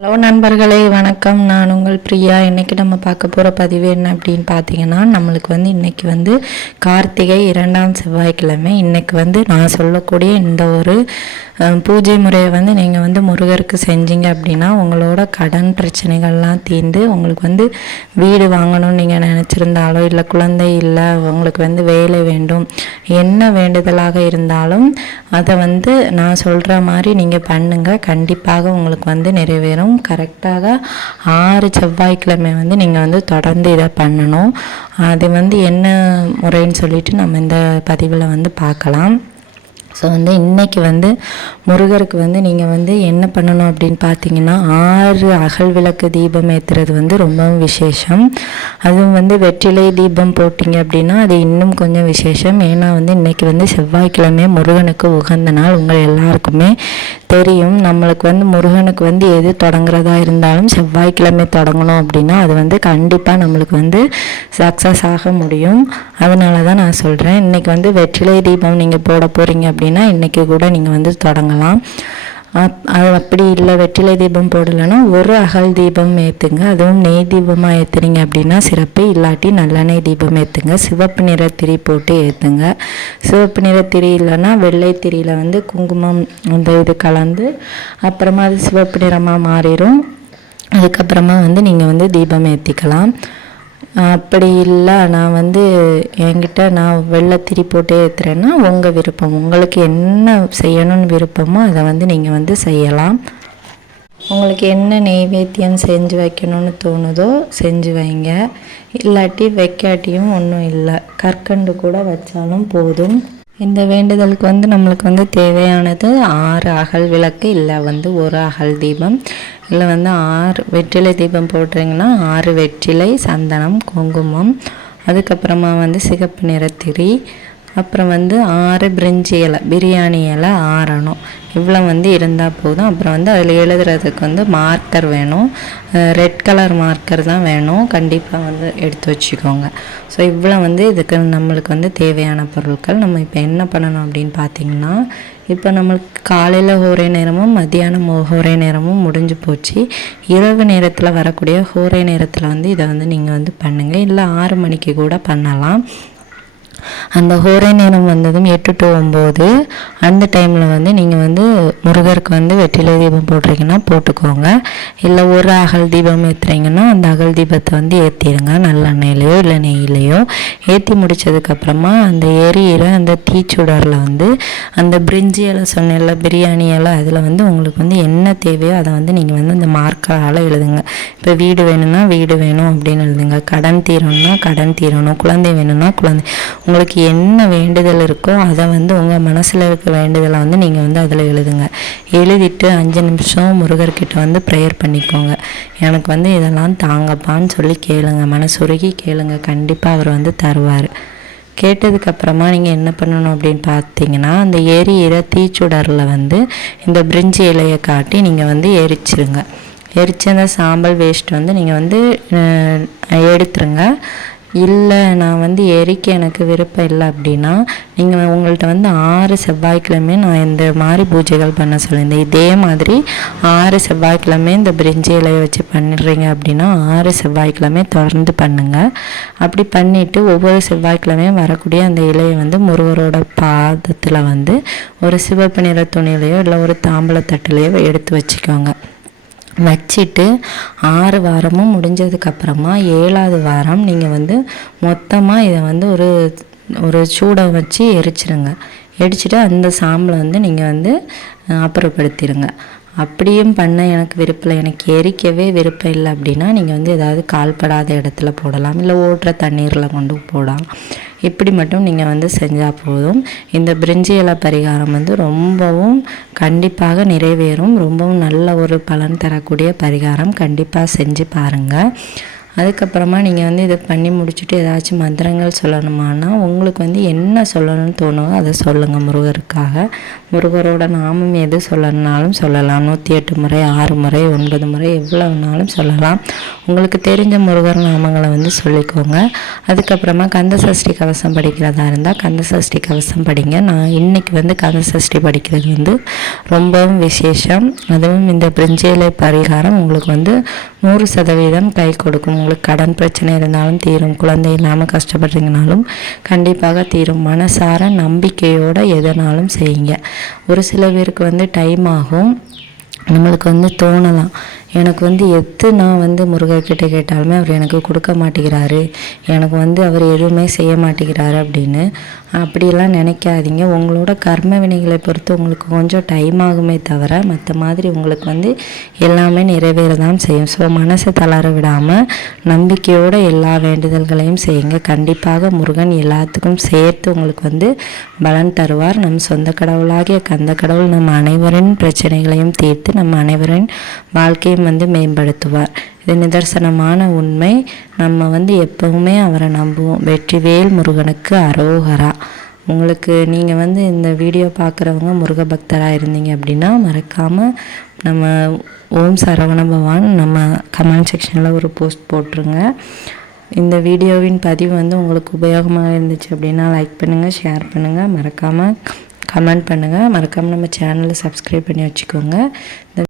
Hello நண்பர்களே, வணக்கம். நான் உங்கள் பிரியா. இன்றைக்கி நம்ம பார்க்க போகிற பதிவு என்ன அப்படின்னு பார்த்தீங்கன்னா, நம்மளுக்கு இன்றைக்கி கார்த்திகை 2ஆம் செவ்வாய்க்கிழமை. இன்றைக்கி நான் சொல்லக்கூடிய இந்த ஒரு பூஜை முறையை நீங்கள் முருகருக்கு செஞ்சீங்க அப்படின்னா உங்களோட கடன் பிரச்சனைகள்லாம் தீர்ந்து உங்களுக்கு வீடு வாங்கணும்னு நீங்கள் நினச்சிருந்தாலோ, இல்லை குழந்தை இல்லை, உங்களுக்கு வேலை வேண்டும், என்ன வேண்டுதலாக இருந்தாலும் அதை நான் சொல்கிற மாதிரி நீங்கள் பண்ணுங்கள். கண்டிப்பாக உங்களுக்கு நிறைவேறும். கரெக்டாக 6 செவ்வாய்க்கிழமை நீங்கள் தொடர்ந்து இதை பண்ணணும். அது என்ன முறைன்னு சொல்லிட்டு நம்ம இந்த பதிவில் பார்க்கலாம். ஸோ இன்றைக்கி முருகருக்கு நீங்கள் என்ன பண்ணணும் அப்படின்னு பார்த்தீங்கன்னா, 6 அகல் விளக்கு தீபம் ஏற்றுறது ரொம்பவும் விசேஷம். அதுவும் வெற்றிலை தீபம் போட்டிங்க அப்படின்னா அது இன்னும் கொஞ்சம் விசேஷம். ஏன்னா இன்றைக்கி செவ்வாய்க்கிழமை முருகனுக்கு உகந்த நாள். உங்கள் எல்லாருக்குமே தெரியும். நம்மளுக்கு முருகனுக்கு எது தொடங்குறதா இருந்தாலும் செவ்வாய்க்கிழமை தொடங்கணும் அப்படின்னா அது கண்டிப்பாக நம்மளுக்கு சக்ஸஸ் ஆக முடியும். அதனால தான் நான் சொல்கிறேன். இன்றைக்கி வெற்றிலை தீபம் நீங்கள் போட போகிறீங்க அப்படின்னா இன்றைக்கி கூட நீங்கள் தொடங்கலாம். அது அப்படி இல்லை, வெற்றிலை தீபம் போடலைன்னா ஒரு அகல் தீபம் ஏற்றுங்க. அதுவும் நெய் தீபமாக ஏற்றுறீங்க அப்படின்னா சிறப்பு. இல்லாட்டி நல்லெண்ணெய் தீபம் ஏற்றுங்க. சிவப்பு நிற திரி போட்டு ஏற்றுங்க. சிவப்பு நிற திரி இல்லைன்னா வெள்ளை திரியில் குங்குமம் அந்த இது கலந்து அப்புறமா அது சிவப்பு நிறமாக மாறிடும். அதுக்கப்புறமா நீங்கள் தீபம் ஏற்றிக்கலாம். அப்படி இல்லை, நான் என்கிட்ட நான் வெள்ளைத்திரி போட்டு ஏற்றுறேன்னா உங்கள் விருப்பம். உங்களுக்கு என்ன செய்யணும்னு விருப்பமோ அதை நீங்கள் செய்யலாம். உங்களுக்கு என்ன நெய்வேத்தியம் செஞ்சு வைக்கணும்னு தோணுதோ செஞ்சு வைங்க. இல்லாட்டி வைக்காட்டியும் ஒன்றும் இல்லை, கற்கண்டு கூட வச்சாலும் போதும். இந்த வேண்டுதலுக்கு நம்மளுக்கு தேவையானது 6 அகல் விளக்கு, இல்லை ஒரு அகல் தீபம், இல்லை 6 வெற்றிலை தீபம் போடுறீங்கன்னா 6 வெற்றிலை, சந்தனம், குங்குமம், அதுக்கப்புறமா சிகப்பு நிறத்திரி, அப்புறம் 6 பிரிஞ்சி இலை, பிரியாணி இலை ஆறணும். இவ்வளோ இருந்தால் போதும். அப்புறம் அதில் எழுதுறதுக்கு மார்க்கர் வேணும். ரெட் கலர் மார்க்கர் தான் வேணும். கண்டிப்பாக எடுத்து வச்சுக்கோங்க. ஸோ இவ்வளோ இதுக்கு நம்மளுக்கு தேவையான பொருட்கள். நம்ம இப்போ என்ன பண்ணணும் அப்படின்னு பார்த்தீங்கன்னா, இப்போ நம்மளுக்கு காலையில் ஹோரை நேரமும் மத்தியானம் ஹோரை நேரமும் முடிஞ்சு போச்சு. இரவு நேரத்தில் வரக்கூடிய ஹோரை நேரத்தில் இதை நீங்கள் பண்ணுங்கள். இல்லை 6 மணிக்கு கூட பண்ணலாம். அந்த ஹோரை நேரம் வந்ததும் 8 to 9 அந்த டைமில் நீங்கள் முருகருக்கு வெற்றிலை தீபம் போடுறீங்கன்னா போட்டுக்கோங்க. இல்லை ஒரு அகல் தீபம் ஏற்றுறீங்கன்னா அந்த அகல் தீபத்தை ஏற்றிடுங்க. நல்லெண்ணெயிலையோ இல்லை நெய்யிலையோ ஏற்றி முடித்ததுக்கப்புறமா அந்த எரியிற அந்த தீச்சுடரில் அந்த பிரிஞ்சி இலை சொன்ன பிரியாணி இலை அதில் உங்களுக்கு என்ன தேவையோ அதை நீங்கள் அந்த மார்க்கரால் எழுதுங்க. இப்போ வீடு வேணும்னா வீடு வேணும் அப்படின்னு எழுதுங்க. கடன் தீரணும்னா கடன் தீரணும். குழந்தை வேணும்னா குழந்தை. உங்களுக்கு என்ன வேண்டுதல் இருக்கோ அதை உங்கள் மனசில் இருக்க வேண்டுதலை நீங்கள் அதில் எழுதுங்க. எழுதிட்டு 5 நிமிஷம் முருகர்கிட்ட ப்ரேயர் பண்ணிக்கோங்க. எனக்கு இதெல்லாம் தாங்கப்பான்னு சொல்லி கேளுங்க. மனசுருகி கேளுங்க. கண்டிப்பாக அவர் தருவார். கேட்டதுக்கப்புறமா நீங்கள் என்ன பண்ணணும் அப்படின்னு பார்த்தீங்கன்னா, அந்த எரியிற தீச்சுடரில் இந்த பிரிஞ்சி இலையை காட்டி நீங்கள் எரிச்சிருங்க. எரித்து அந்த சாம்பல் வேஸ்ட் நீங்கள் எடுத்துருங்க. இல்லை நான் எரிக்க எனக்கு விருப்பம் இல்லை அப்படின்னா நீங்கள் உங்கள்கிட்ட 6 செவ்வாய்க்கிழமை நான் இந்த மாதிரி பூஜைகள் பண்ண சொல்லியிருந்தேன். இதே மாதிரி 6 செவ்வாய்க்கிழமை இந்த பிரிஞ்சி இலையை வச்சு பண்ணிடுறீங்க அப்படின்னா 6 செவ்வாய்க்கிழமை தொடர்ந்து பண்ணுங்கள். அப்படி பண்ணிவிட்டு ஒவ்வொரு செவ்வாய்க்கிழமையும் வரக்கூடிய அந்த இலையை முருகரோட பாதத்தில் ஒரு சிவப்பு நிற துணியிலையோ இல்லை ஒரு தாம்பூலத்தட்டுலையோ எடுத்து வச்சுக்கோங்க. வச்சுட்டு 6 வாரமும் முடிஞ்சதுக்கப்புறமா 7ஆவது வாரம் நீங்கள் மொத்தமாக இதை ஒரு சூடை வச்சு எரிச்சிருங்க. எரிச்சிட்டு அந்த சாம்பலை நீங்கள் அப்புறப்படுத்திடுங்க. அப்படியும் பண்ண எனக்கு விருப்பம் இல்லை, எனக்கு எரிக்கவே விருப்பம் இல்லை அப்படின்னா நீங்கள் ஏதாவது கால்படாத இடத்துல போடலாம். இல்லை ஓடுற தண்ணீரில் கொண்டு போடலாம். இப்படி மட்டும் நீங்கள் செஞ்சால் போதும். இந்த பிரிஞ்சி இலை பரிகாரம் ரொம்பவும் கண்டிப்பாக நிறைவேறும். ரொம்பவும் நல்ல ஒரு பலன் தரக்கூடிய பரிகாரம். கண்டிப்பாக செஞ்சு பாருங்கள். அதுக்கப்புறமா நீங்கள் இதை பண்ணி முடிச்சுட்டு ஏதாச்சும் மந்திரங்கள் சொல்லணுமானா உங்களுக்கு என்ன சொல்லணும்னு தோணுதோ அதை சொல்லுங்கள் முருகருக்காக. முருகரோட நாமம் எது சொல்லணுன்னாலும் சொல்லலாம். 108 முறை, 6 முறை, 9 முறை, எவ்வளோ வேணாலும் சொல்லலாம். உங்களுக்கு தெரிஞ்ச முருகர் நாமங்களை வந்து சொல்லிக்கோங்க. அதுக்கப்புறமா கந்த சஷ்டி கவசம் படிக்கிறதா இருந்தால் கந்த சஷ்டி கவசம் படிங்க. நான் இன்றைக்கி வந்து கந்த சஷ்டி படிக்கிறது வந்து ரொம்பவும் விசேஷம். அதுவும் இந்த பிரிஞ்சேலை பரிகாரம் உங்களுக்கு வந்து 100% கை கொடுக்கும். உங்களுக்கு கடன் பிரச்சனை இருந்தாலும் தீரும், குழந்தை இல்லாமல் கஷ்டப்படுறீங்கனாலும் கண்டிப்பாக தீரும். மனசார நம்பிக்கையோடு எதனாலும் செய்யுங்க. ஒரு சில பேருக்கு வந்து டைம் ஆகும். நம்மளுக்கு வந்து தோணலாம், எனக்கு வந்து நான் வந்து முருகர்கிட்ட கேட்டாலுமே அவர் எனக்கு கொடுக்க மாட்டேங்கிறாரு, எனக்கு வந்து அவர் எதுவுமே செய்ய மாட்டேங்கிறாரு அப்படின்னு. அப்படியெல்லாம் நினைக்காதீங்க. உங்களோட கர்ம வினைகளை பொறுத்து உங்களுக்கு கொஞ்சம் டைம் ஆகுமே தவிர மற்ற மாதிரி உங்களுக்கு வந்து எல்லாமே நிறைவேற தான் செய்யும். ஸோ மனசை தளர விடாமல் நம்பிக்கையோடு எல்லா வேண்டுதல்களையும் செய்யுங்க. கண்டிப்பாக முருகன் எல்லாத்துக்கும் சேர்த்து உங்களுக்கு வந்து பலன் தருவார். நம் சொந்த கடவுளாகிய கந்த கடவுள் நம்ம அனைவரின் பிரச்சனைகளையும் தீர்த்து நம்ம அனைவரின் வாழ்க்கையும் வந்து மேம்படுத்துவார். இது நிதர்சனமான உண்மை. நம்ம வந்து எப்பவுமே அவரை நம்புவோம். வெற்றிவேல் முருகனுக்கு அரோகரா. உங்களுக்கு நீங்கள் வந்து இந்த வீடியோ பார்க்குறவங்க முருக பக்தராக இருந்தீங்க அப்படின்னா மறக்காமல் நம்ம ஓம் சரவண பவான் நம்ம கமெண்ட் செக்ஷனில் ஒரு போஸ்ட் போட்டுருங்க. இந்த வீடியோவின் பதிவு வந்து உங்களுக்கு உபயோகமாக இருந்துச்சு அப்படின்னா லைக் பண்ணுங்கள், ஷேர் பண்ணுங்கள், மறக்காமல் கமெண்ட் பண்ணுங்கள். மறக்காமல் நம்ம சேனலை சப்ஸ்கிரைப் பண்ணி வச்சுக்கோங்க.